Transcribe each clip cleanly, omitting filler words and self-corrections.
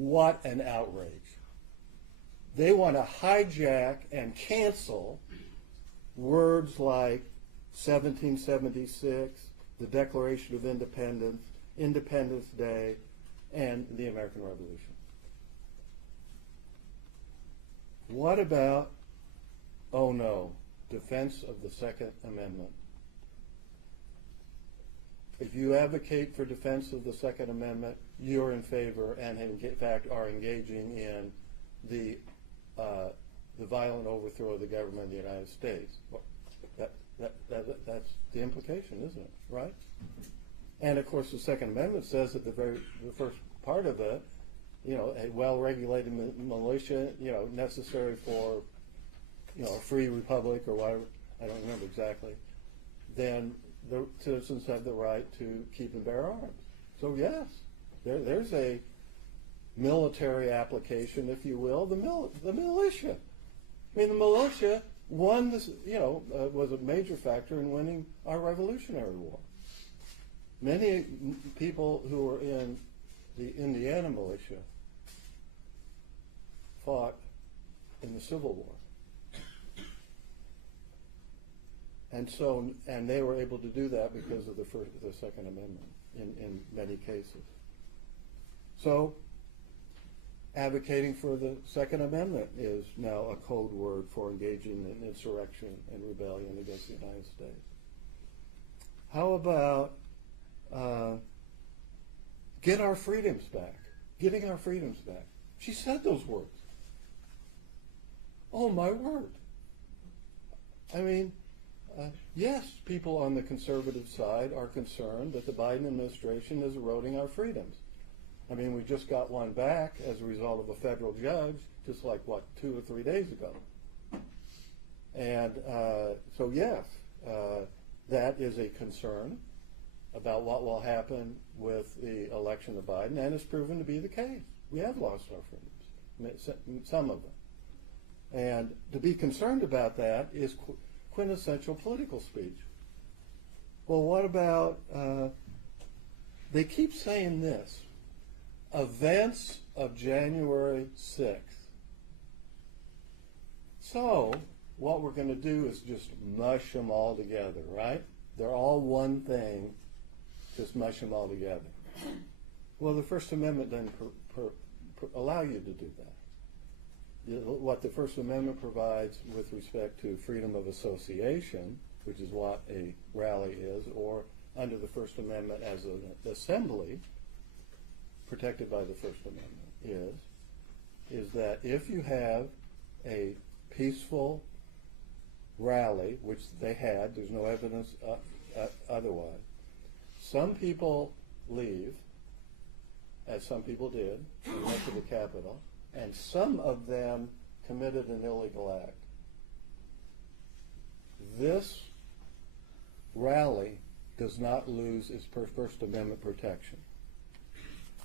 What an outrage. They want to hijack and cancel words like 1776, the Declaration of Independence, Independence Day, and the American Revolution. What about, oh no, defense of the Second Amendment? If you advocate for defense of the Second Amendment, you're in favor and in fact are engaging in the violent overthrow of the government of the United States. Well, that's the implication, isn't it? Right? And of course, the Second Amendment says that the first part of it, a well-regulated militia, necessary for, a free republic or whatever. I don't remember exactly. Then the citizens have the right to keep and bear arms. So yes, there's a military application, if you will, the militia. I mean, the militia won this, was a major factor in winning our Revolutionary War. Many people who were in the Indiana militia fought in the Civil War. And they were able to do that because of the Second Amendment in many cases. So, advocating for the Second Amendment is now a code word for engaging in insurrection and rebellion against the United States. How about get our freedoms back? Getting our freedoms back. She said those words. Oh my word. I mean, yes, people on the conservative side are concerned that the Biden administration is eroding our freedoms. I mean, we just got one back as a result of a federal judge, just like, 2 or 3 days ago. And so, yes, that is a concern about what will happen with the election of Biden, and it's proven to be the case. We have lost our freedoms, some of them. And to be concerned about that is quintessential political speech. Well, what about, they keep saying this, events of January 6th. So, what we're going to do is just mush them all together, right? They're all one thing, just mush them all together. Well, the First Amendment doesn't allow you to do that. What the First Amendment provides with respect to freedom of association, which is what a rally is, or under the First Amendment as an assembly, protected by the First Amendment, is that if you have a peaceful rally, which they had, there's no evidence otherwise, some people leave, as some people did, and went to the Capitol, and some of them committed an illegal act. This rally does not lose its First Amendment protection,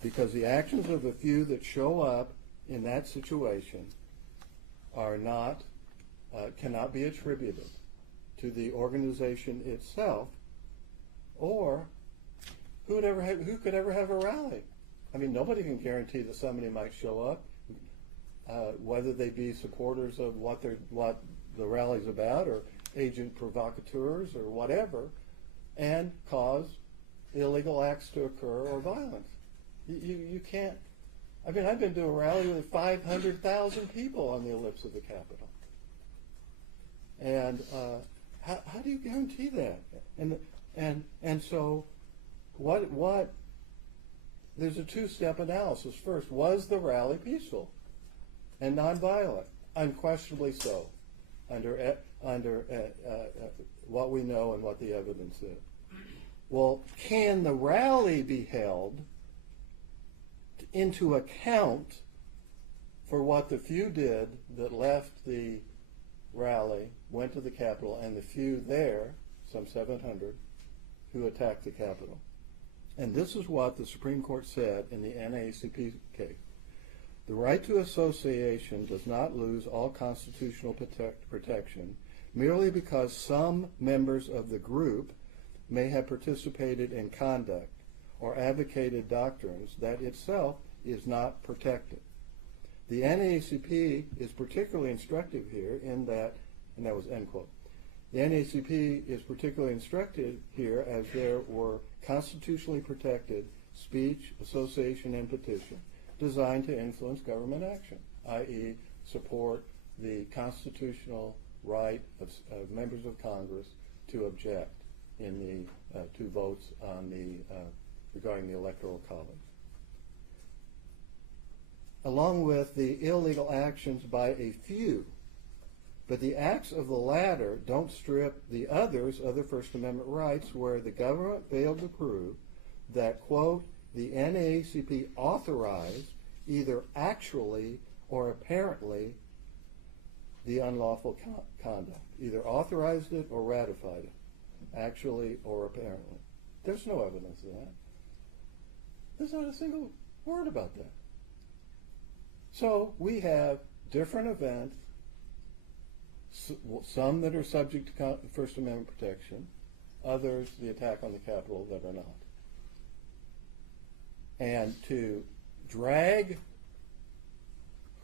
because the actions of a few that show up in that situation are not, cannot be attributed to the organization itself, or who could ever have a rally? I mean, nobody can guarantee that somebody might show up, whether they be supporters of what the rally's about, or agent provocateurs, or whatever, and cause illegal acts to occur or violence. You can't. I mean, I've been to a rally with 500,000 people on the ellipse of the Capitol, and how do you guarantee that? And so, what? There's a two-step analysis. First, was the rally peaceful and nonviolent? Unquestionably so, under what we know and what the evidence is. Well, can the rally be held into account for what the few did that left the rally, went to the Capitol, and the few there, some 700, who attacked the Capitol? And this is what the Supreme Court said in the NAACP case. The right to association does not lose all constitutional protection merely because some members of the group may have participated in conduct or advocated doctrines that itself is not protected. The NAACP is particularly instructive here in that, and that was end quote. The NAACP is particularly instructed here as there were constitutionally protected speech, association, and petition designed to influence government action, i.e. support the constitutional right of members of Congress to object in the two votes on the regarding the Electoral College. Along with the illegal actions by a few, but the acts of the latter don't strip the others of their First Amendment rights, where the government failed to prove that, quote, the NAACP authorized either actually or apparently the unlawful conduct, either authorized it or ratified it, actually or apparently. There's no evidence of that. There's not a single word about that. So we have different events, some that are subject to First Amendment protection, others, the attack on the Capitol, that are not. And to drag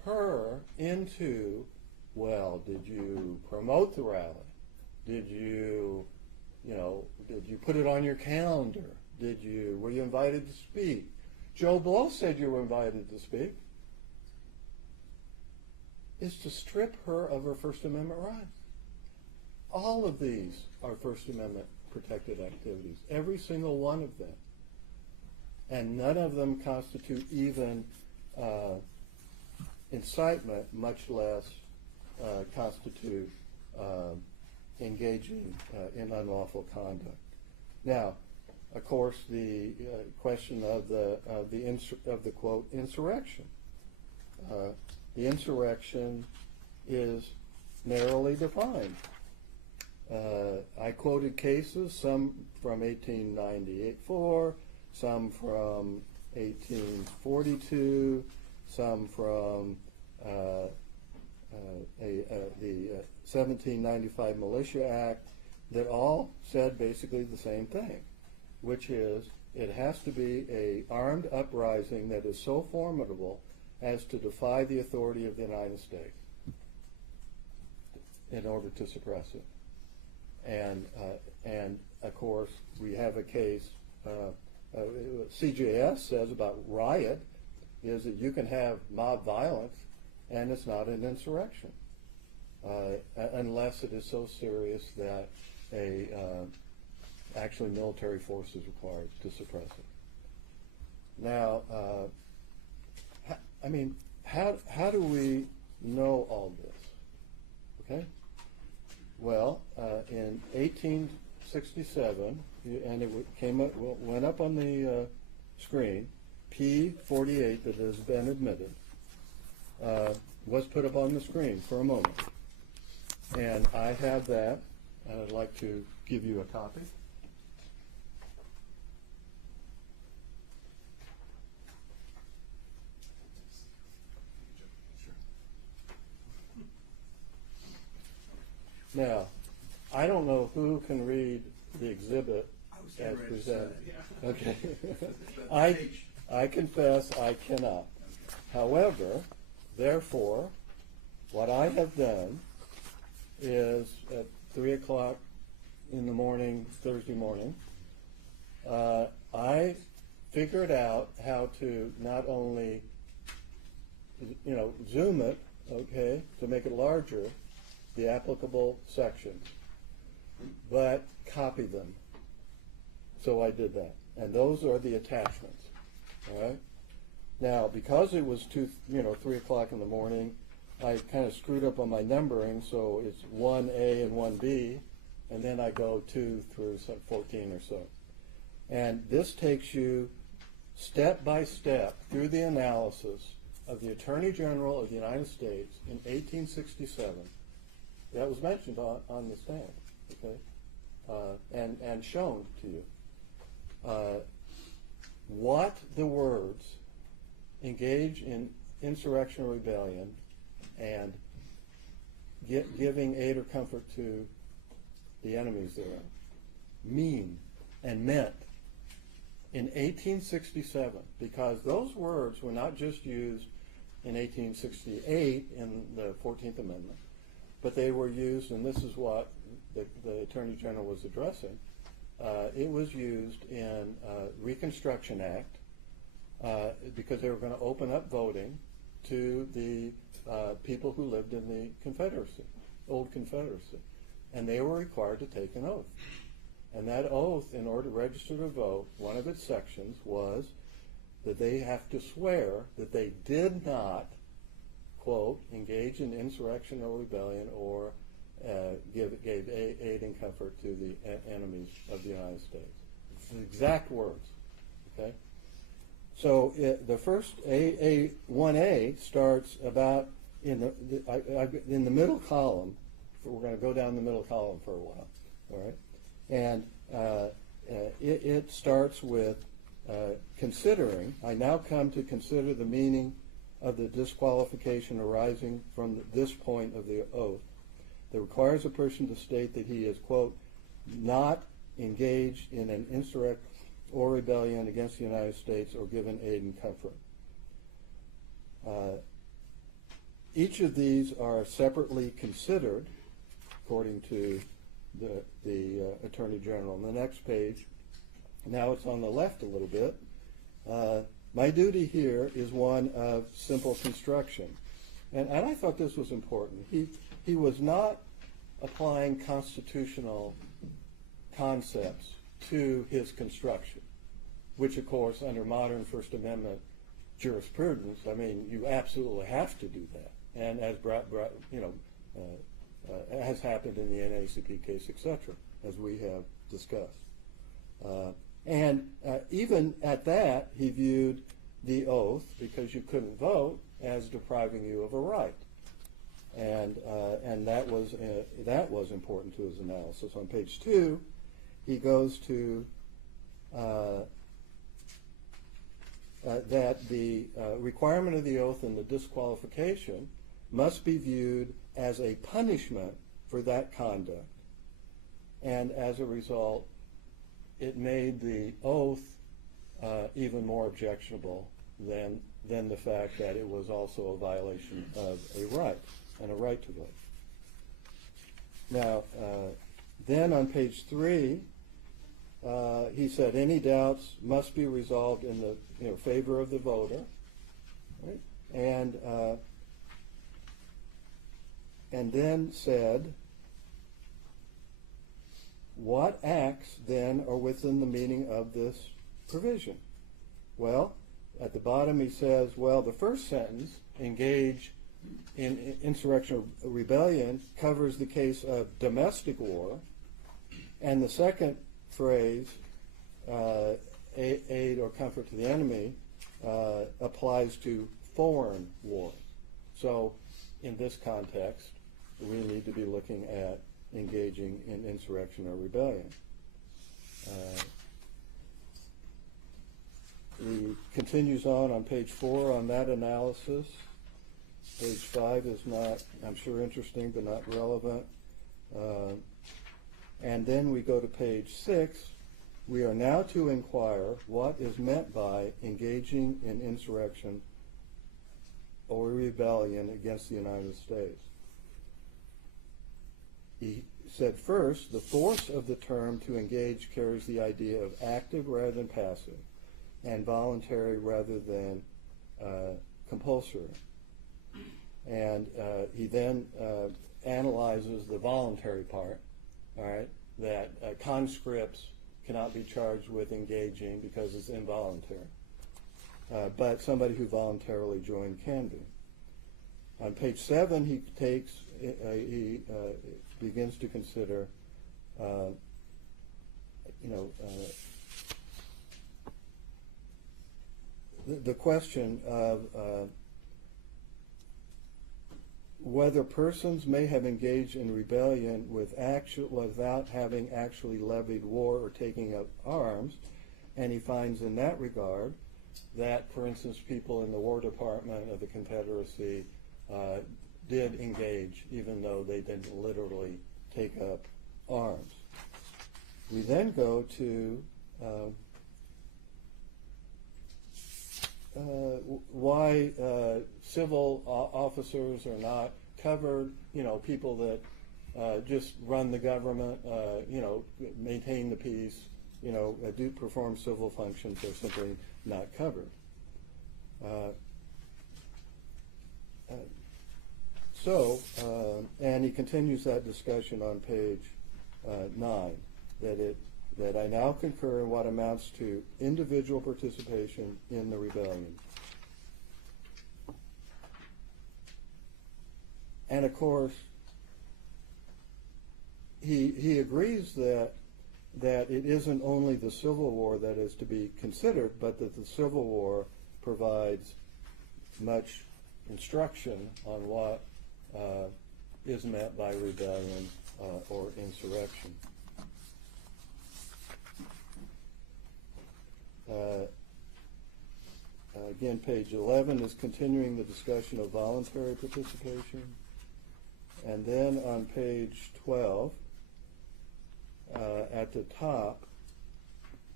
her into, well, did you promote the rally? Did you put it on your calendar? Were you invited to speak? Joe Blow said you were invited to speak. Is to strip her of her First Amendment rights. All of these are First Amendment protected activities, every single one of them. And none of them constitute even incitement, much less constitute engaging in unlawful conduct. Now, of course, the question of the quote insurrection. The insurrection is narrowly defined. I quoted cases, some from 1894, some from 1842, some from the 1795 Militia Act, that all said basically the same thing, which is it has to be an armed uprising that is so formidable as to defy the authority of the United States in order to suppress it. And of course, we have a case, CJS says about riot, is that you can have mob violence and it's not an insurrection, unless it is so serious that actually military force is required to suppress it. Now, how do we know all this? Okay. Well, in 1867, and it went up on the screen, P48 that has been admitted was put up on the screen for a moment, and I have that, and I'd like to give you a copy. Now, I don't know who can read the exhibit as presented. Okay. I confess I cannot. However, therefore, what I have done is at 3 o'clock in the morning, Thursday morning, I figured out how to not only, zoom it, okay, to make it larger, the applicable sections, but copy them. So I did that, and those are the attachments. All right. Now, because it was 3 o'clock in the morning, I kind of screwed up on my numbering, so it's 1A and 1B, and then I go 2 through 14 or so. And this takes you step by step through the analysis of the Attorney General of the United States in 1867. That was mentioned on the stand, okay, and shown to you. What the words engage in insurrection or rebellion and giving aid or comfort to the enemies thereof mean and meant in 1867, because those words were not just used in 1868 in the 14th Amendment, but they were used, and this is what the Attorney General was addressing, it was used in Reconstruction Act because they were going to open up voting to the people who lived in the Confederacy, old Confederacy, and they were required to take an oath. And that oath, in order to register to vote, one of its sections was that they have to swear that they did not, quote, engage in insurrection or rebellion or gave aid and comfort to the enemies of the United States. It's the exact words, okay? So the first A1A starts about in the middle column. We're going to go down the middle column for a while, all right? And it starts with considering. I now come to consider the meaning of the disqualification arising from this point of the oath that requires a person to state that he is, quote, not engaged in an insurrection or rebellion against the United States or given aid and comfort. Each of these are separately considered according to the Attorney General. On the next page, now it's on the left a little bit. My duty here is one of simple construction. And I thought this was important. He was not applying constitutional concepts to his construction, which, of course, under modern First Amendment jurisprudence, I mean, you absolutely have to do that. And as has happened in the NAACP case, etc., as we have discussed. And even at that, he viewed the oath, because you couldn't vote, as depriving you of a right. And that was important to his analysis. On page 2, he goes to that the requirement of the oath and the disqualification must be viewed as a punishment for that conduct. And as a result, it made the oath even more objectionable than the fact that it was also a violation of a right, and a right to vote. Now, then on page 3, he said any doubts must be resolved in the favor of the voter, right? And then said, what acts then are within the meaning of this provision? Well, at the bottom he says, well, the first sentence, engage in insurrection or rebellion, covers the case of domestic war, and the second phrase, aid or comfort to the enemy, applies to foreign war. So in this context, we need to be looking at engaging in insurrection or rebellion. He continues on page 4 on that analysis. Page 5 is not, I'm sure, interesting, but not relevant. And then we go to page 6. We are now to inquire what is meant by engaging in insurrection or rebellion against the United States. He said, first, the force of the term to engage carries the idea of active rather than passive, and voluntary rather than compulsory. And he then analyzes the voluntary part, all right, that conscripts cannot be charged with engaging because it's involuntary. But somebody who voluntarily joined can be. On page 7, he begins to consider, the question of whether persons may have engaged in rebellion without having actually levied war or taking up arms, and he finds in that regard that, for instance, people in the War Department of the Confederacy did engage, even though they didn't literally take up arms. We then go to why civil officers are not covered, people that just run the government, maintain the peace, do perform civil functions are simply not covered. And he continues that discussion on page 9, that I now concur in what amounts to individual participation in the rebellion. And of course, he agrees that it isn't only the Civil War that is to be considered, but that the Civil War provides much instruction on what is meant by rebellion or insurrection. Again, page 11 is continuing the discussion of voluntary participation. And then on page 12, at the top,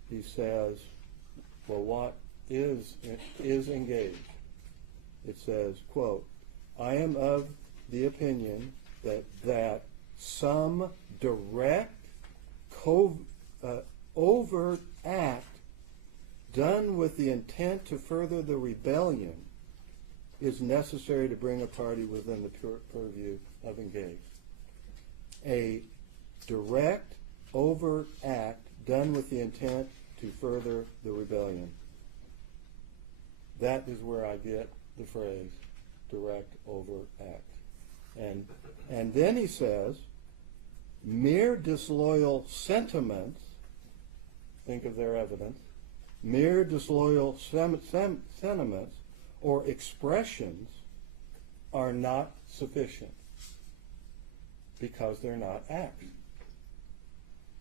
he says, well, what is engaged? It says, quote, I am of the opinion that some direct, overt act done with the intent to further the rebellion is necessary to bring a party within the purview of engaged. A direct, overt act done with the intent to further the rebellion. That is where I get the phrase direct, overt act. And then he says, mere disloyal sentiments, think of their evidence, mere disloyal sentiments or expressions are not sufficient because they're not acts.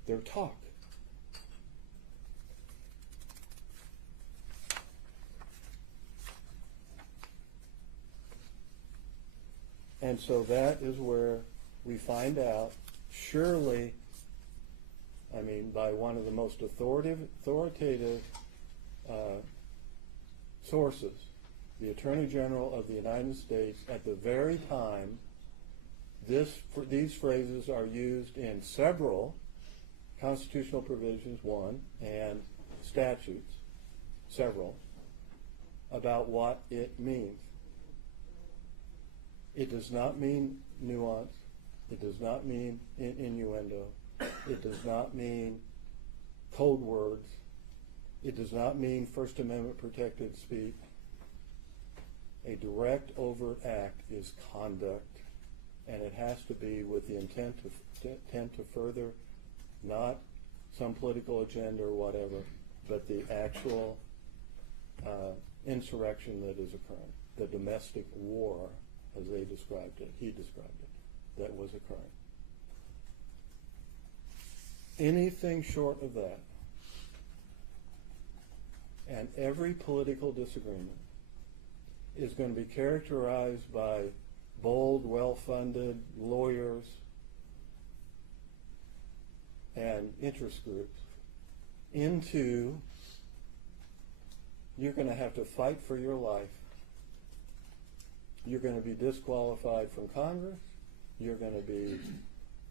They're talk. And so that is where we find out, surely, by one of the most authoritative sources, the Attorney General of the United States, at the very time these phrases are used in several constitutional provisions, one, and statutes, several, about what it means. It does not mean nuance. It does not mean innuendo. It does not mean code words. It does not mean First Amendment protected speech. A direct, overt act is conduct, and it has to be with the intent to further not some political agenda or whatever, but the actual insurrection that is occurring, the domestic war, as they described it, he described it, that was occurring. Anything short of that, and every political disagreement is going to be characterized by bold, well-funded lawyers and interest groups into, you're going to have to fight for your life. You're going to be disqualified from Congress. You're going to be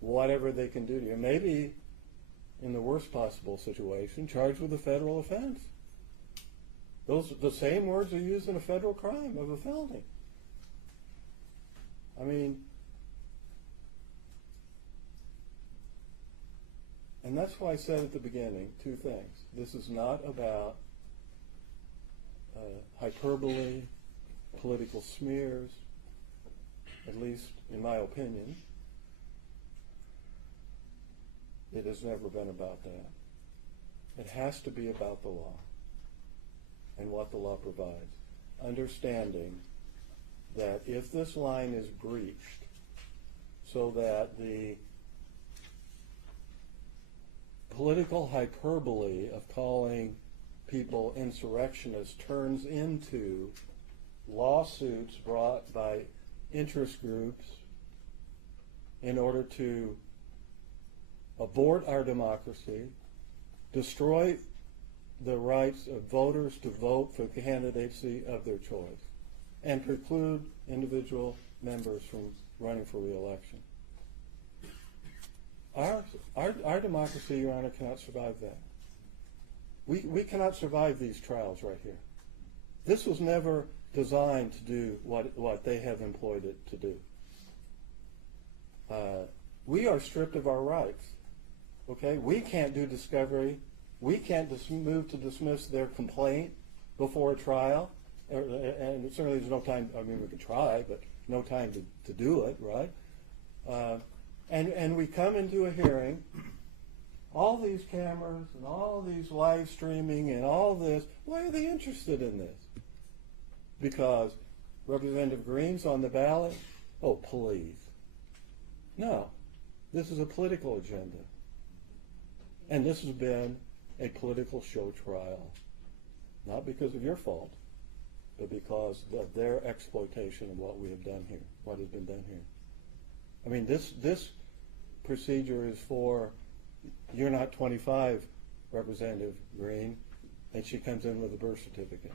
whatever they can do to you. Maybe, in the worst possible situation, charged with a federal offense. The same words are used in a federal crime of a felony. And that's why I said at the beginning two things. This is not about hyperbole, political smears, at least in my opinion. It has never been about that. It has to be about the law and what the law provides. Understanding that if this line is breached so that the political hyperbole of calling people insurrectionists turns into lawsuits brought by interest groups in order to abort our democracy, destroy the rights of voters to vote for the candidacy of their choice and preclude individual members from running for re-election. Our democracy, Your Honor, cannot survive that. We cannot survive these trials right here. This was never designed to do what they have employed it to do. We are stripped of our rights. Okay, we can't do discovery. We can't move to dismiss their complaint before a trial, and certainly there's no time. I mean, we could try, but no time to do it, right? And we come into a hearing, all these cameras and all these live streaming and all this. Why are they interested in this? Because Representative Green's on the ballot? Oh, please. No, this is a political agenda. And this has been a political show trial, not because of your fault, but because of their exploitation of what we have done here, what has been done here. I mean, this procedure is for, you're not 25, Representative Green, and she comes in with a birth certificate.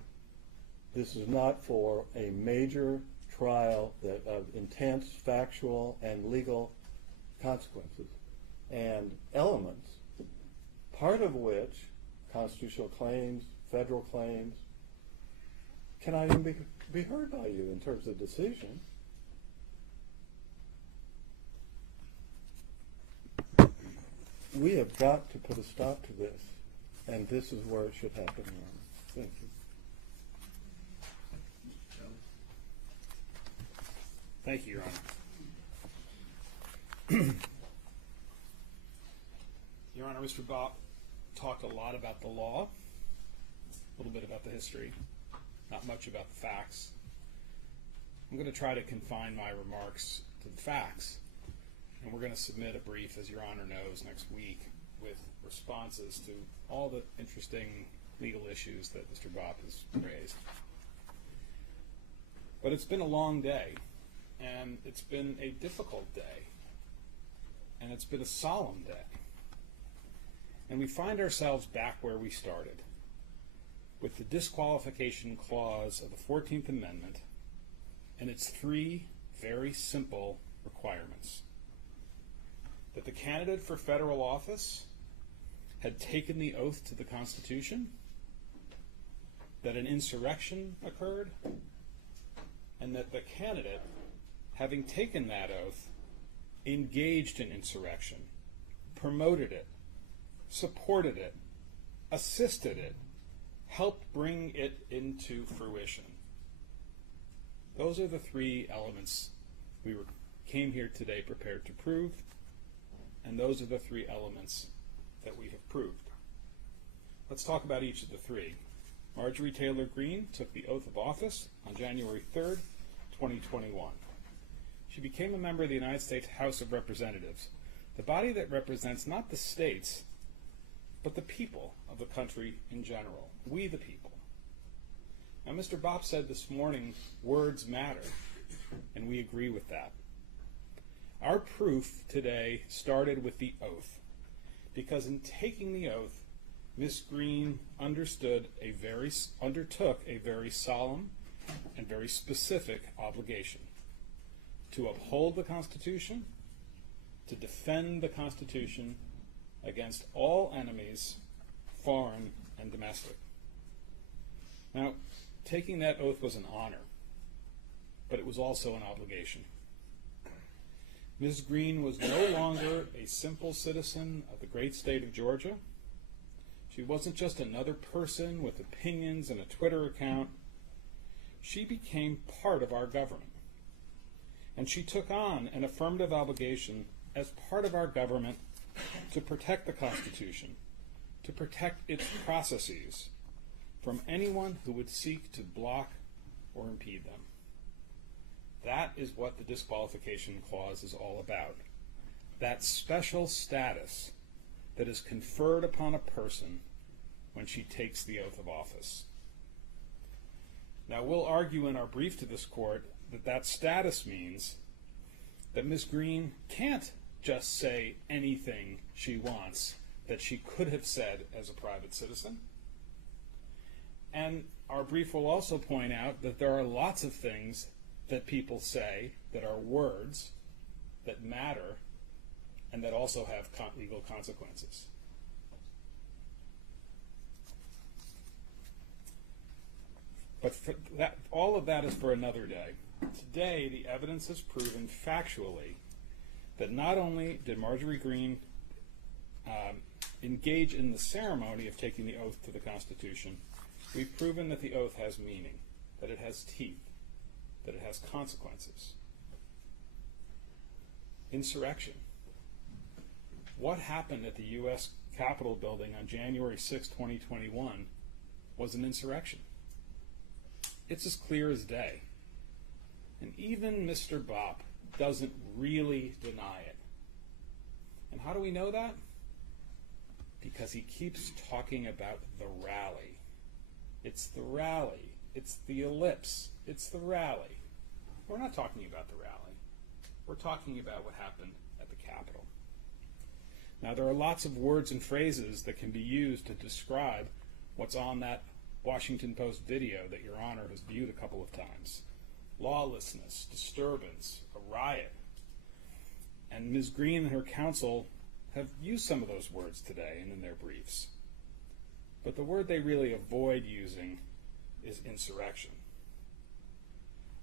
This is not for a major trial of intense factual and legal consequences and elements, part of which, constitutional claims, federal claims, cannot even be heard by you in terms of decision. We have got to put a stop to this, and this is where it should happen, Your Honor. Thank you. Thank you, Your Honor. Your Honor, Mr. Bopp talked a lot about the law, a little bit about the history, not much about the facts. I'm going to try to confine my remarks to the facts, and we're going to submit a brief, as Your Honor knows, next week with responses to all the interesting legal issues that Mr. Bopp has raised. But it's been a long day, and it's been a difficult day, and it's been a solemn day. And we find ourselves back where we started, with the disqualification clause of the 14th Amendment and its three very simple requirements. That the candidate for federal office had taken the oath to the Constitution, that an insurrection occurred, and that the candidate, having taken that oath, engaged in insurrection, promoted it, supported it, assisted it, helped bring it into fruition. Those are the three elements we came here today prepared to prove, and those are the three elements that we have proved. Let's talk about each of the three. Marjorie Taylor Greene took the oath of office on January 3rd, 2021. She became a member of the United States House of Representatives, the body that represents not the states, but the people of the country in general, we the people. Now, Mr. Bopp said this morning, words matter, and we agree with that. Our proof today started with the oath, because in taking the oath, Ms. Greene undertook a very solemn and very specific obligation to uphold the Constitution, to defend the Constitution against all enemies, foreign and domestic. Now, taking that oath was an honor, but it was also an obligation. Ms. Greene was no longer a simple citizen of the great state of Georgia. She wasn't just another person with opinions and a Twitter account. She became part of our government. And she took on an affirmative obligation as part of our government to protect the Constitution, to protect its processes from anyone who would seek to block or impede them. That is what the disqualification clause is all about. That special status that is conferred upon a person when she takes the oath of office. Now, we'll argue in our brief to this court that that status means that Ms. Greene can't just say anything she wants that she could have said as a private citizen. And our brief will also point out that there are lots of things that people say that are words that matter and that also have legal consequences. But all of that is for another day. Today, the evidence has proven factually that not only did Marjorie Greene engage in the ceremony of taking the oath to the Constitution, we've proven that the oath has meaning, that it has teeth, that it has consequences. Insurrection. What happened at the U.S. Capitol building on January 6, 2021 was an insurrection. It's as clear as day. And even Mr. Bopp doesn't really deny it. And how do we know that? Because he keeps talking about the rally. It's the rally. It's the ellipse. It's the rally. We're not talking about the rally. We're talking about what happened at the Capitol. Now, there are lots of words and phrases that can be used to describe what's on that Washington Post video that Your Honor has viewed a couple of times. Lawlessness, disturbance, a riot. And Ms. Greene and her counsel have used some of those words today and in their briefs. But the word they really avoid using is insurrection.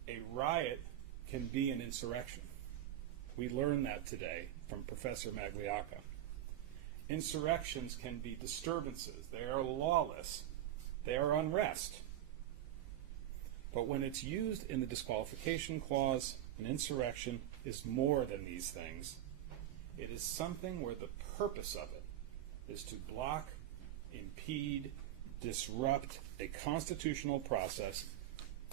A riot can be an insurrection. We learned that today from Professor Magliocca. Insurrections can be disturbances. They are lawless. They are unrest. But when it's used in the disqualification clause, an insurrection is more than these things. It is something where the purpose of it is to block, impede, disrupt a constitutional process,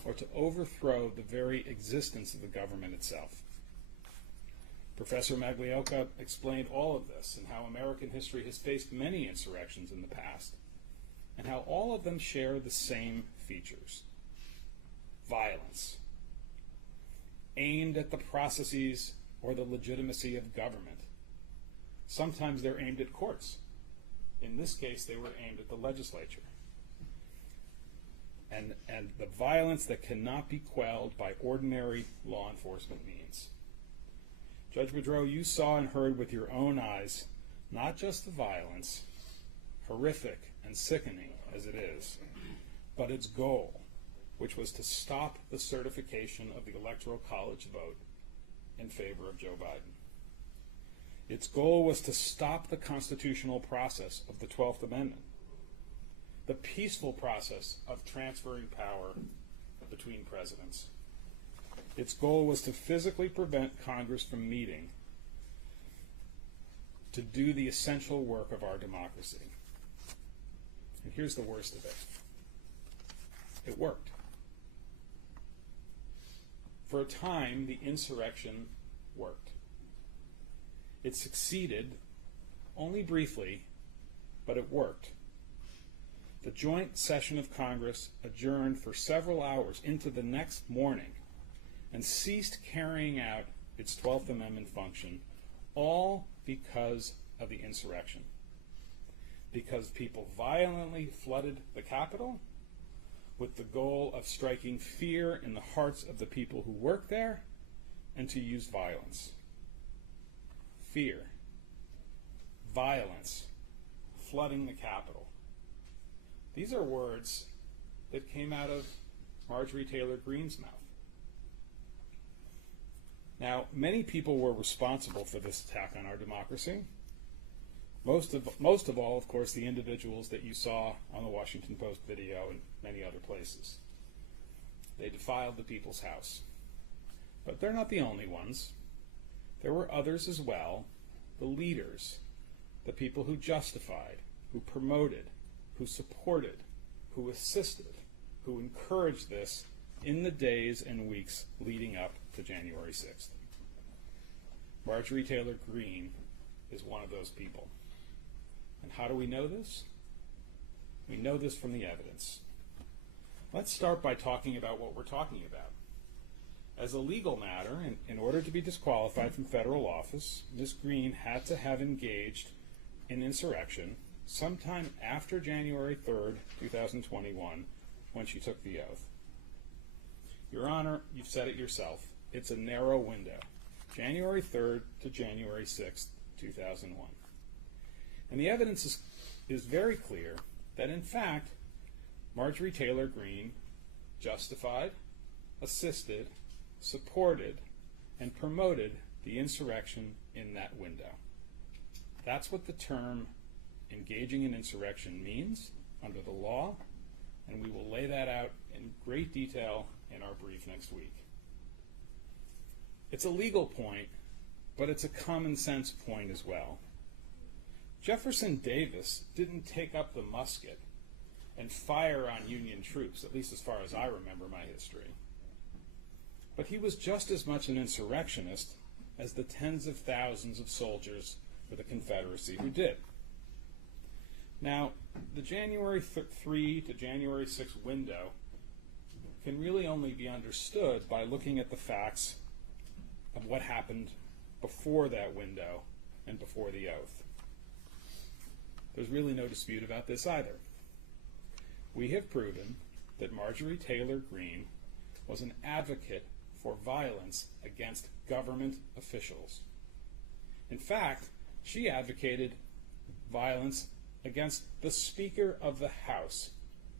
or to overthrow the very existence of the government itself. Professor Magliocca explained all of this and how American history has faced many insurrections in the past, and how all of them share the same features. Violence, aimed at the processes or the legitimacy of government. Sometimes they're aimed at courts. In this case, they were aimed at the legislature. And the violence that cannot be quelled by ordinary law enforcement means. Judge Boudreau, you saw and heard with your own eyes not just the violence, horrific and sickening as it is, but its goal, which was to stop the certification of the Electoral College vote in favor of Joe Biden. Its goal was to stop the constitutional process of the 12th Amendment, the peaceful process of transferring power between presidents. Its goal was to physically prevent Congress from meeting to do the essential work of our democracy. And here's the worst of it. It worked. For a time, the insurrection worked. It succeeded, only briefly, but it worked. The joint session of Congress adjourned for several hours into the next morning and ceased carrying out its 12th Amendment function, all because of the insurrection. Because people violently flooded the Capitol with the goal of striking fear in the hearts of the people who work there and to use violence. Fear, violence, flooding the Capitol. These are words that came out of Marjorie Taylor Greene's mouth. Now, many people were responsible for this attack on our democracy. Most of all, of course, the individuals that you saw on the Washington Post video and many other places. They defiled the people's house. But they're not the only ones. There were others as well, the leaders, the people who justified, who promoted, who supported, who assisted, who encouraged this in the days and weeks leading up to January 6th. Marjorie Taylor Greene is one of those people. And how do we know this? We know this from the evidence. Let's start by talking about what we're talking about. As a legal matter, in order to be disqualified from federal office, Ms. Greene had to have engaged in insurrection sometime after January 3rd, 2021, when she took the oath. Your Honor, you've said it yourself. It's a narrow window, January 3rd to January 6th, 2001. And the evidence is very clear that, in fact, Marjorie Taylor Greene justified, assisted, supported, and promoted the insurrection in that window. That's what the term engaging in insurrection means under the law, and we will lay that out in great detail in our brief next week. It's a legal point, but it's a common sense point as well. Jefferson Davis didn't take up the musket and fire on Union troops, at least as far as I remember my history. But he was just as much an insurrectionist as the tens of thousands of soldiers for the Confederacy who did. Now, the January 3 to January 6 window can really only be understood by looking at the facts of what happened before that window and before the oath. There's really no dispute about this either. We have proven that Marjorie Taylor Greene was an advocate for violence against government officials. In fact, she advocated violence against the Speaker of the House,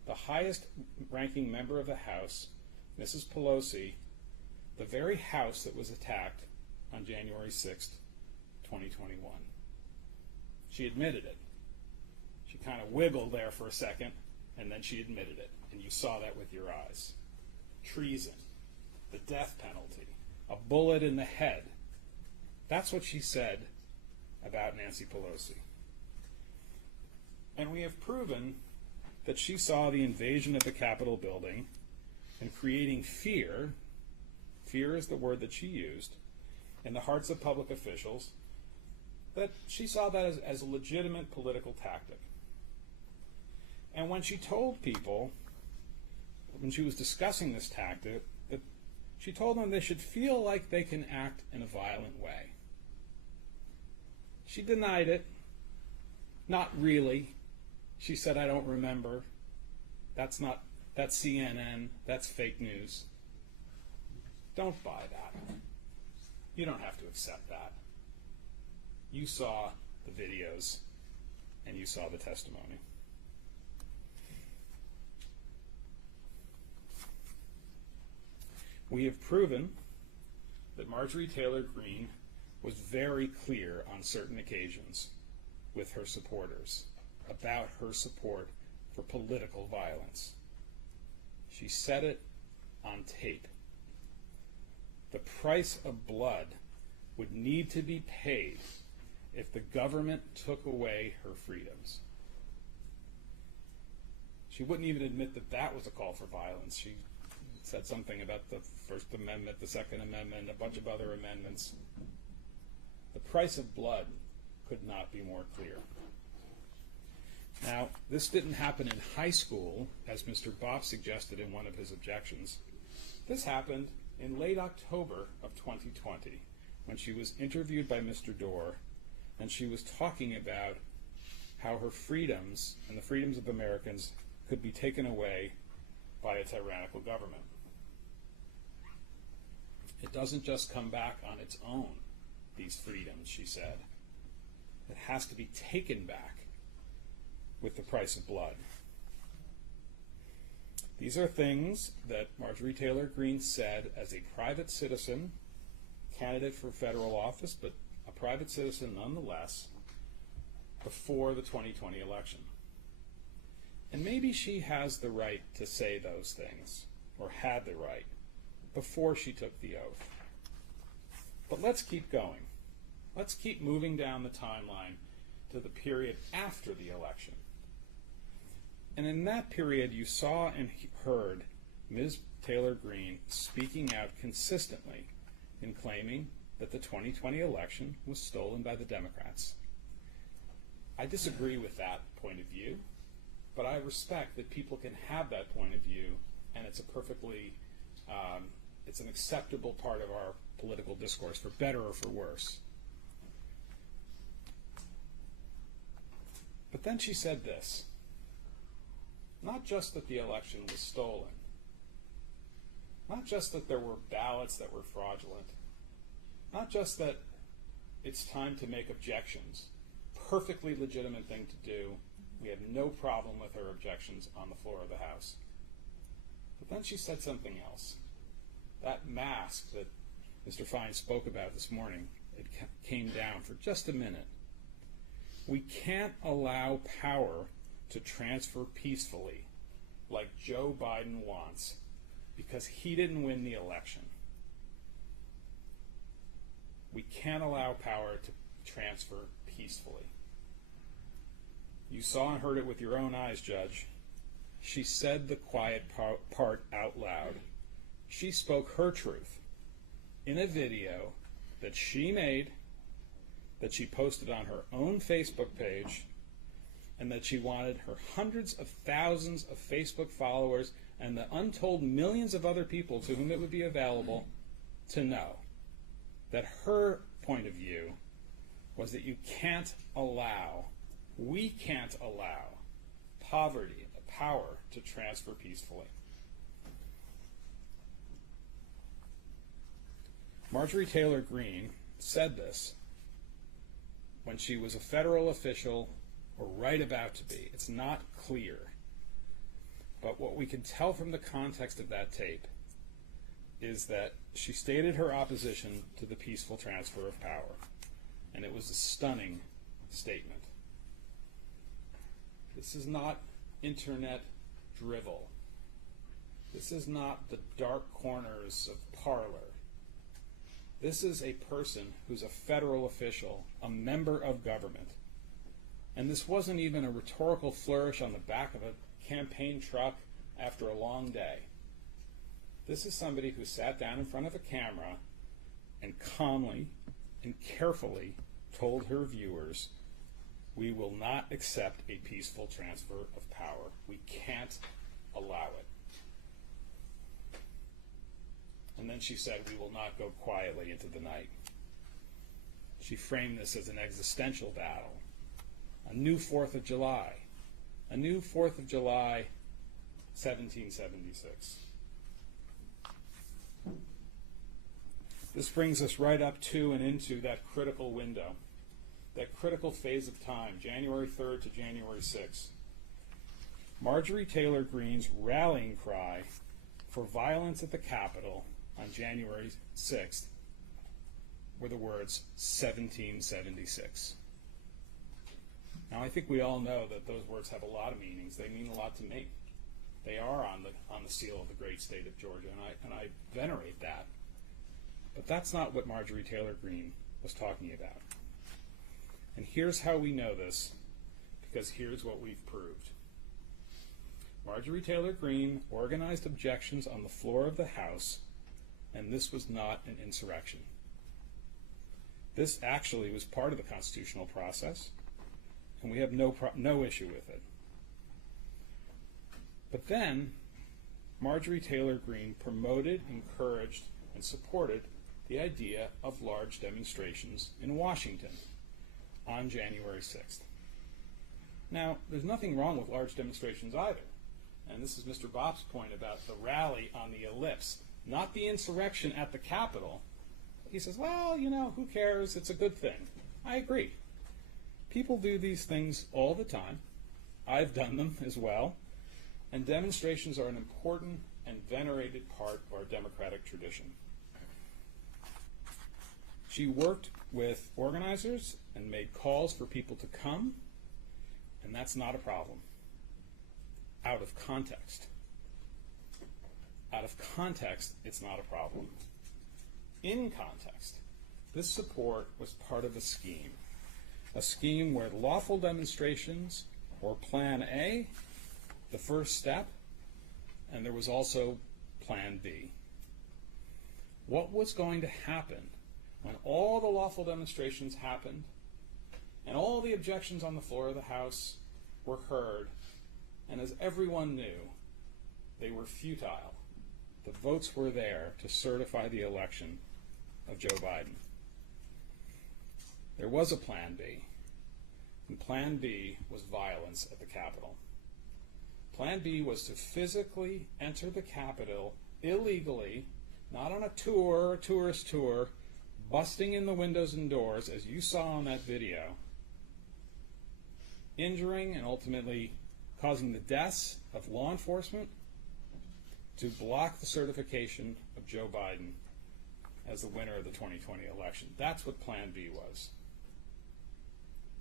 the highest ranking member of the House, Mrs. Pelosi, the very House that was attacked on January 6th, 2021. She admitted it. She kind of wiggled there for a second, and then she admitted it, and you saw that with your eyes. Treason, the death penalty, a bullet in the head. That's what she said about Nancy Pelosi. And we have proven that she saw the invasion of the Capitol building and creating fear is the word that she used, in the hearts of public officials, that she saw that as a legitimate political tactic. And when she told people, when she was discussing this tactic, that she told them they should feel like they can act in a violent way. She denied it. Not really. She said, I don't remember. That's CNN. That's fake news. Don't buy that. You don't have to accept that. You saw the videos and you saw the testimony. We have proven that Marjorie Taylor Greene was very clear on certain occasions with her supporters about her support for political violence. She said it on tape. The price of blood would need to be paid if the government took away her freedoms. She wouldn't even admit that that was a call for violence. She said something about the First Amendment, the Second Amendment, a bunch of other amendments. The price of blood could not be more clear. Now, this didn't happen in high school, as Mr. Boff suggested in one of his objections. This happened in late October of 2020, when she was interviewed by Mr. Doar, and she was talking about how her freedoms and the freedoms of Americans could be taken away by a tyrannical government. It doesn't just come back on its own, these freedoms, she said. It has to be taken back with the price of blood. These are things that Marjorie Taylor Greene said as a private citizen, candidate for federal office, but a private citizen nonetheless, before the 2020 election. And maybe she has the right to say those things, or had the right, before she took the oath. But let's keep going. Let's keep moving down the timeline to the period after the election. And in that period, you saw and heard Ms. Taylor Greene speaking out consistently in claiming that the 2020 election was stolen by the Democrats. I disagree with that point of view, but I respect that people can have that point of view, and it's a perfectly, it's an acceptable part of our political discourse, for better or for worse. But then she said this: Not just that the election was stolen, not just that there were ballots that were fraudulent, not just that it's time to make objections, perfectly legitimate thing to do. We have no problem with her objections on the floor of the House. But then she said something else. That mask that Mr. Fine spoke about this morning, it came down for just a minute. We can't allow power to transfer peacefully like Joe Biden wants because he didn't win the election. We can't allow power to transfer peacefully. You saw and heard it with your own eyes, Judge. She said the quiet part out loud. She spoke her truth in a video that she made, that she posted on her own Facebook page, and that she wanted her hundreds of thousands of Facebook followers and the untold millions of other people to whom it would be available to know that her point of view was that you can't allow, we can't allow poverty, power to transfer peacefully. Marjorie Taylor Greene said this when she was a federal official, or right about to be. It's not clear. But what we can tell from the context of that tape is that she stated her opposition to the peaceful transfer of power. And it was a stunning statement. This is not internet drivel. This is not the dark corners of Parler. This is a person who's a federal official, a member of government. And this wasn't even a rhetorical flourish on the back of a campaign truck after a long day. This is somebody who sat down in front of a camera and calmly and carefully told her viewers, we will not accept a peaceful transfer of power. We can't allow it. And then she said, we will not go quietly into the night. She framed this as an existential battle. A new 4th of July. A new 4th of July, 1776. This brings us right up to and into that critical window, that critical phase of time, January 3rd to January 6th. Marjorie Taylor Greene's rallying cry for violence at the Capitol on January 6th were the words 1776. Now, I think we all know that those words have a lot of meanings. They mean a lot to me. They are on the seal of the great state of Georgia, and I venerate that. But that's not what Marjorie Taylor Greene was talking about. And here's how we know this, because here's what we've proved. Marjorie Taylor Greene organized objections on the floor of the House, and this was not an insurrection. This actually was part of the constitutional process, and we have no issue with it. But then, Marjorie Taylor Greene promoted, encouraged, and supported the idea of large demonstrations in Washington on January 6th. Now, there's nothing wrong with large demonstrations either. And this is Mr. Bopp's point about the rally on the ellipse, not the insurrection at the Capitol. He says, well, you know, who cares? It's a good thing. I agree. People do these things all the time. I've done them as well. And demonstrations are an important and venerated part of our democratic tradition. She worked with organizers and made calls for people to come, and that's not a problem. Out of context. Out of context, it's not a problem. In context, this support was part of a scheme where lawful demonstrations or Plan A, the first step, and there was also Plan B. What was going to happen when all the lawful demonstrations happened and all the objections on the floor of the House were heard, and as everyone knew, they were futile? The votes were there to certify the election of Joe Biden. There was a Plan B, and Plan B was violence at the Capitol. Plan B was to physically enter the Capitol illegally, not on a tour, a tourist tour, busting in the windows and doors, as you saw in that video, injuring and ultimately causing the deaths of law enforcement, to block the certification of Joe Biden as the winner of the 2020 election. That's what Plan B was.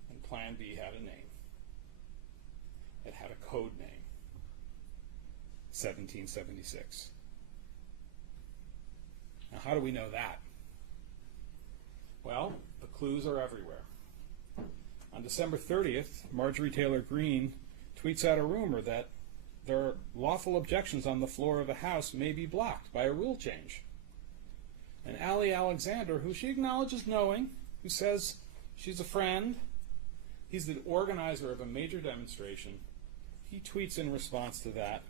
And Plan B had a name. It had a code name. 1776. Now, how do we know that? Well, the clues are everywhere. On December 30th, Marjorie Taylor Greene tweets out a rumor that their lawful objections on the floor of the House may be blocked by a rule change. And Ali Alexander, who she acknowledges knowing, who says she's a friend, he's the organizer of a major demonstration, he tweets in response to that,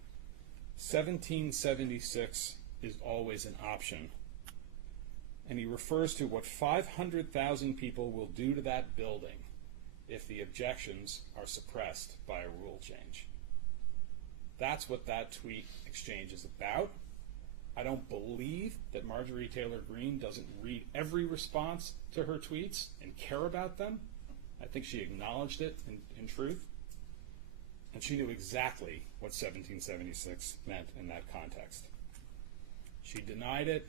1776 is always an option. And he refers to what 500,000 people will do to that building if the objections are suppressed by a rule change. That's what that tweet exchange is about. I don't believe that Marjorie Taylor Greene doesn't read every response to her tweets and care about them. I think she acknowledged it in truth. And she knew exactly what 1776 meant in that context. She denied it,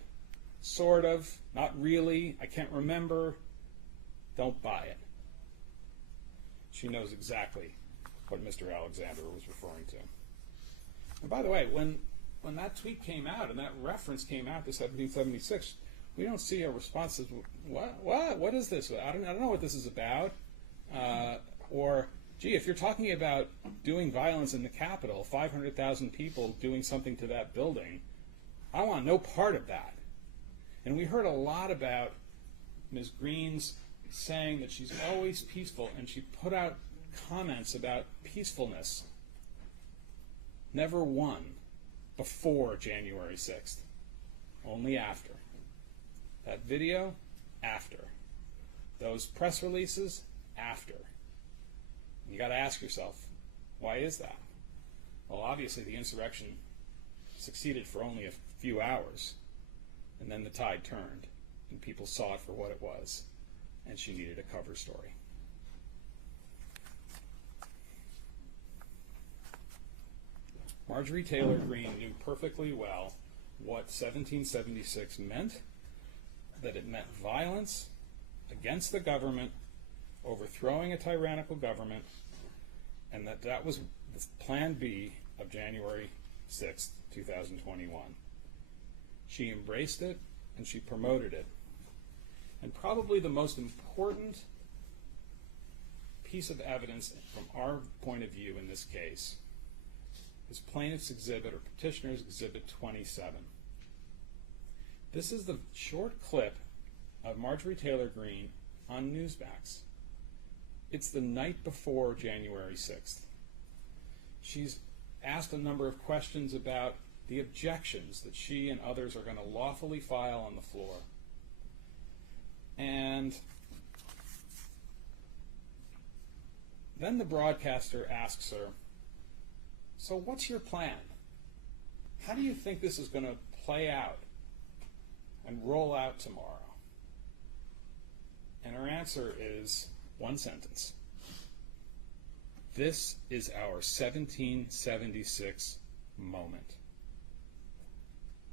sort of, not really, I can't remember. Don't buy it. She knows exactly what Mr. Alexander was referring to. And by the way, when that tweet came out and that reference came out to 1776, we don't see a response that says, what is this? I don't know what this is about. Or, gee, if you're talking about doing violence in the Capitol, 500,000 people doing something to that building, I want no part of that. And we heard a lot about Ms. Greene's saying that she's always peaceful, and she put out comments about peacefulness. Never one before January 6th, only after. That video, after. Those press releases, after. You got to ask yourself, why is that? Well, obviously the insurrection succeeded for only a few hours, and then the tide turned, and people saw it for what it was, and she needed a cover story. Marjorie Taylor Greene knew perfectly well what 1776 meant, that it meant violence against the government, overthrowing a tyrannical government, and that was the Plan B of January 6th, 2021. She embraced it and she promoted it. And probably the most important piece of evidence from our point of view in this case is Plaintiff's Exhibit, or Petitioner's Exhibit 27. This is the short clip of Marjorie Taylor Greene on Newsmax. It's the night before January 6th. She's asked a number of questions about the objections that she and others are going to lawfully file on the floor. And then the broadcaster asks her, so what's your plan? How do you think this is going to play out and roll out tomorrow? And her answer is one sentence. This is our 1776 moment.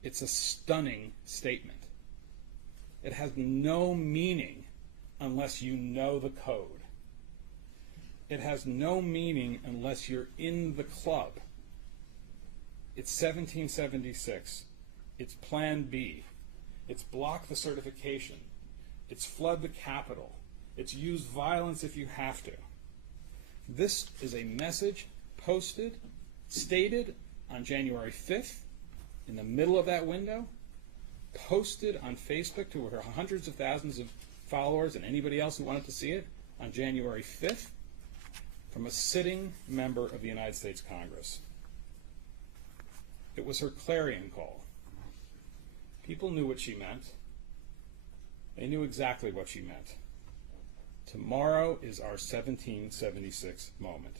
It's a stunning statement. It has no meaning unless you know the code. It has no meaning unless you're in the club. It's 1776. It's Plan B. It's block the certification. It's flood the Capitol. It's use violence if you have to. This is a message posted, stated on January 5th, in the middle of that window, posted on Facebook to her hundreds of thousands of followers and anybody else who wanted to see it on January 5th from a sitting member of the United States Congress. It was her clarion call. People knew what she meant. They knew exactly what she meant. Tomorrow is our 1776 moment.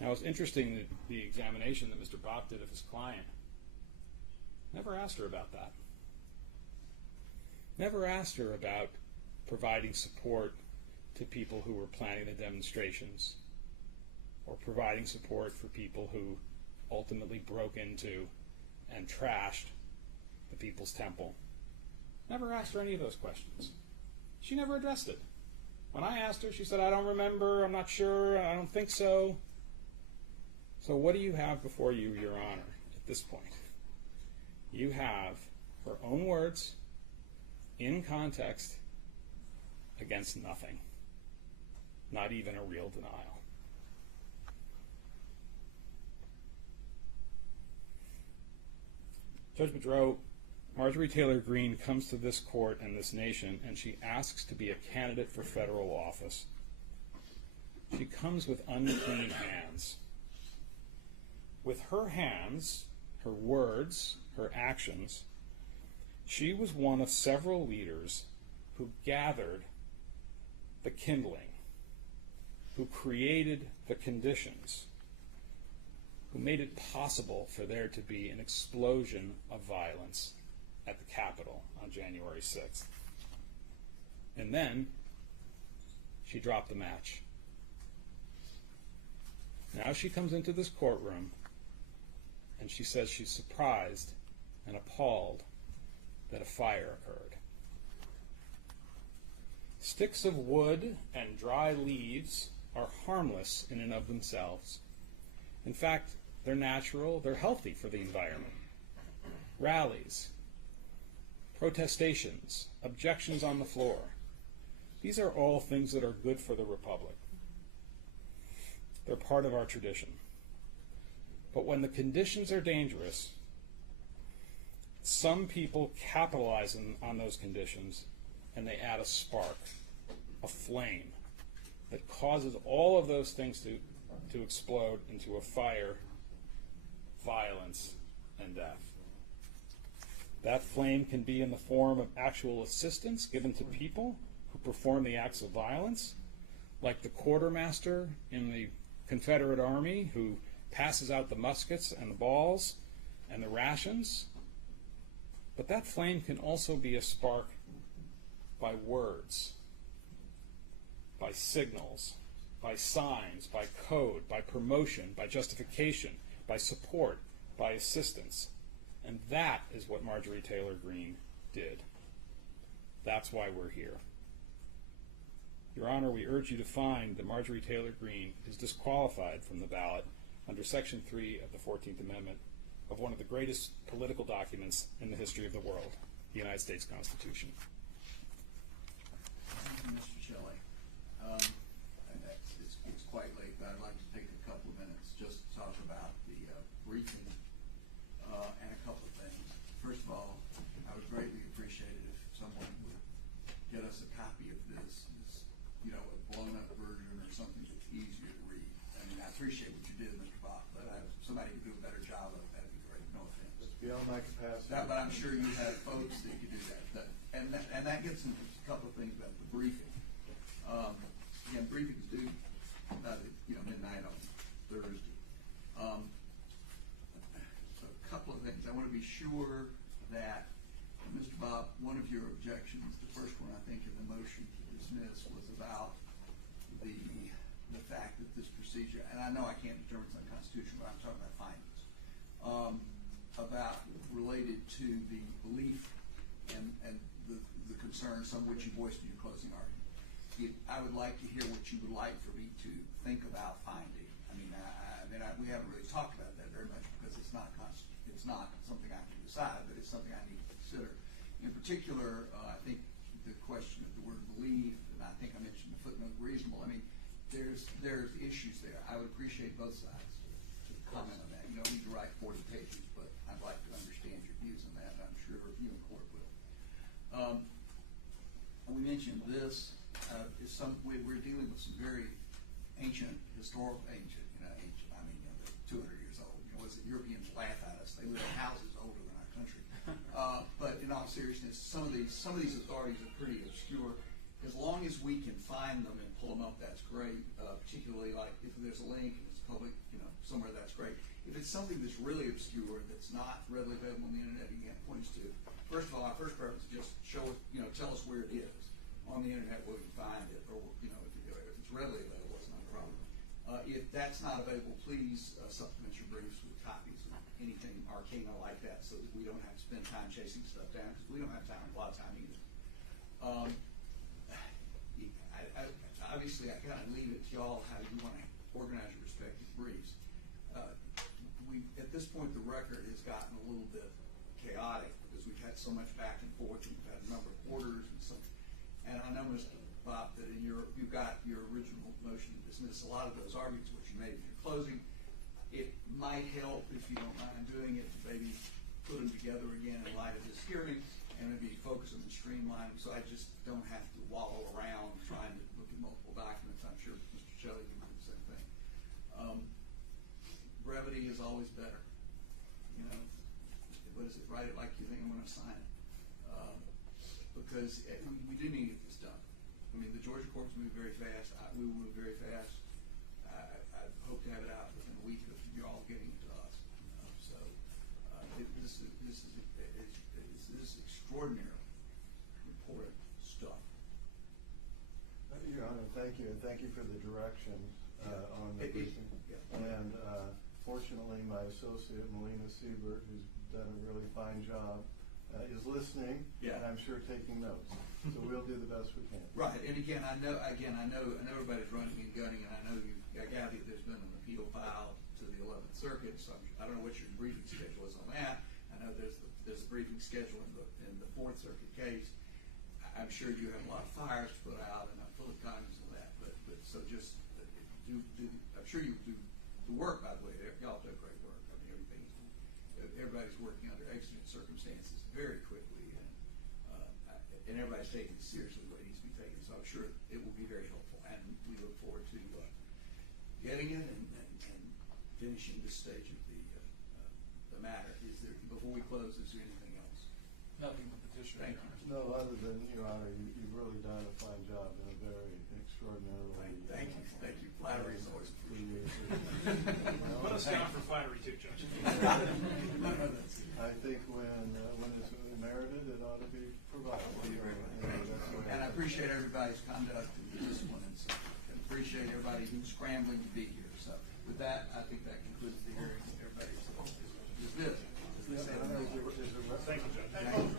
Now, it's interesting that the examination that Mr. Bopp did of his client never asked her about that. Never asked her about providing support to people who were planning the demonstrations, or providing support for people who ultimately broke into and trashed the People's Temple. Never asked her any of those questions. She never addressed it. When I asked her, she said, I don't remember, I'm not sure, I don't think so. So what do you have before you, Your Honor, at this point? You have her own words, in context, against nothing. Not even a real denial. Judge Boudreau, Marjorie Taylor Greene comes to this court and this nation, and she asks to be a candidate for federal office. She comes with unclean hands. With her hands, her words, her actions, she was one of several leaders who gathered the kindling, who created the conditions, who made it possible for there to be an explosion of violence at the Capitol on January 6th. And then she dropped the match. Now she comes into this courtroom and she says she's surprised and appalled that a fire occurred. Sticks of wood and dry leaves are harmless in and of themselves. In fact, they're natural, they're healthy for the environment. Rallies, protestations, objections on the floor, these are all things that are good for the Republic. They're part of our tradition. But when the conditions are dangerous, some people capitalize on those conditions and they add a spark, a flame, that causes all of those things to explode into a fire, violence, and death. That flame can be in the form of actual assistance given to people who perform the acts of violence, like the quartermaster in the Confederate Army who passes out the muskets and the balls and the rations. But that flame can also be a spark by words, by signals, by signs, by code, by promotion, by justification, by support, by assistance. And that is what Marjorie Taylor Greene did. That's why we're here. Your Honor, we urge you to find that Marjorie Taylor Greene is disqualified from the ballot under Section 3 of the 14th Amendment of one of the greatest political documents in the history of the world, the United States Constitution. Thank you, Mr. Shelley. It's quite late, but I'd like to take a couple of minutes just to talk about the briefing and a couple of things. First of all, I would greatly appreciate it if someone would get us a copy of this, a blown-up version or something that's easier to read. I mean, I appreciate what you did, Mr. Bopp, but if somebody could do a better job of it, that'd be great. No offense. It's beyond my capacity. But I'm sure you have folks that could do that. And that gets into a couple of things about the briefing. Again, briefings due about midnight on Thursday. So a couple of things. I want to be sure that, Mr. Bopp, one of your objections, the first one I think in the motion to dismiss, was about the fact that this procedure, and I know I can't determine it's unconstitutional, but I'm talking about findings, about related to the belief and the concerns, some of which you voiced in your closing argument. I would like to hear what you would like for me to think about finding. We haven't really talked about that very much because it's not something I can decide, but it's something I need to consider. In particular, I think the question of the word believe, and I think I mentioned the footnote reasonable. I mean, there's issues there. I would appreciate both sides to comment on that. You don't need to write 40 pages, but I'd like to understand your views on that, and I'm sure you in court will. We mentioned this. We're dealing with some very ancient, historical, I mean, 200 years old. Europeans laugh at us. They live in houses older than our country. But in all seriousness, some of these authorities are pretty obscure. As long as we can find them and pull them up, that's great. Particularly like if there's a link and it's public, somewhere, that's great. If it's something that's really obscure, that's not readily available on the internet, you can't point us to. First of all, our first preference is just show us, tell us where it is on the internet, where we can find it, or if it's readily available, it's not a problem. If that's not available, please supplement your briefs with copies of anything arcana like that, so that we don't have to spend time chasing stuff down, because we don't have time, a lot of time either. Obviously, I kind of leave it to y'all how you want to organize your respective briefs. At this point, the record has gotten a little bit chaotic because we've had so much back and forth, and we've had a number of orders and so. And I know, Mr. Bob, that you've got your original motion to dismiss a lot of those arguments which you made in your closing. It might help, if you don't mind doing it, to maybe put them together again in light of this hearing, and maybe focus them and streamline them, so I just don't have to wallow around trying to look at multiple documents. I'm sure Mr. Shelley can do the same thing. Brevity is always better. What is it? Write it like you think I'm going to sign it. Because we do need to get this done. I mean, the Georgia courts move very fast. We will move very fast. I hope to have it out within a week of you all getting it to us. This is extraordinarily important stuff. Your Honor, thank you, and thank you for the direction on the briefing. And fortunately, my associate, Melina Siebert, who's done a really fine job, is listening, and I'm sure taking notes. So we'll do the best we can. Right, and again, I know everybody's running and gunning, and I know I gather there's been an appeal filed to the 11th Circuit. So I don't know what your briefing schedule is on that. I know there's a briefing schedule in the 4th Circuit case. I'm sure you have a lot of fires to put out, and I'm fully cognizant of that. But so just I'm sure you do the work. By the way, y'all do great work. I mean, everybody's working under exigent circumstances very quickly, and everybody's taking it seriously what it needs to be taken. So I'm sure it will be very helpful, and we look forward to getting it and finishing this stage of the matter. Before we close, is there anything else? Nothing but petition. Thank you. No, other than, Your Honor, you've really done a fine job in a very extraordinarily. Thank you. Flattery is always appreciated. Put us down for flattery too, Judge. I think when it's merited, it ought to be provided. And I appreciate everybody's conduct and discipline, and so I appreciate everybody who's scrambling to be here. So with that, I think that concludes the hearing. Everybody is dismissed. Thank you, Judge.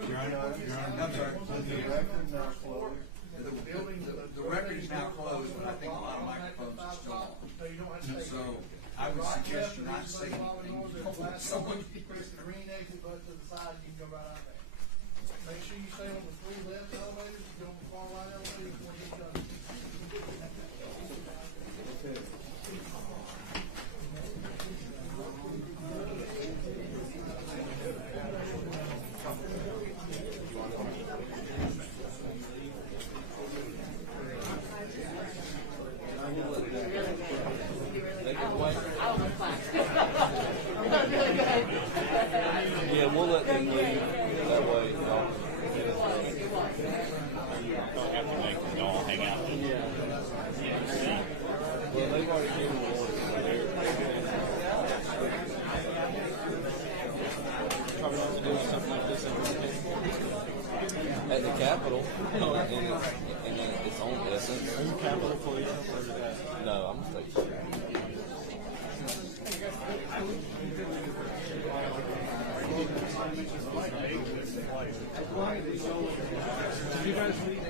Your Honor, I'm sorry. the record now closed. The record is now closed, but I think a lot of microphones are still on. So I would suggest you not say anything. Someone Press the green exit button to the side, you can go right out there. Make sure you stay on the 3 left elevators, you go on the far right elevator before you get done. Okay. Yeah, we'll let them leave. That way, After they all hang out. well, they've already given the order. Probably not to do something like this at the Capitol, and its own essence. Are you Capitol Police? No, I'm state. Did you guys read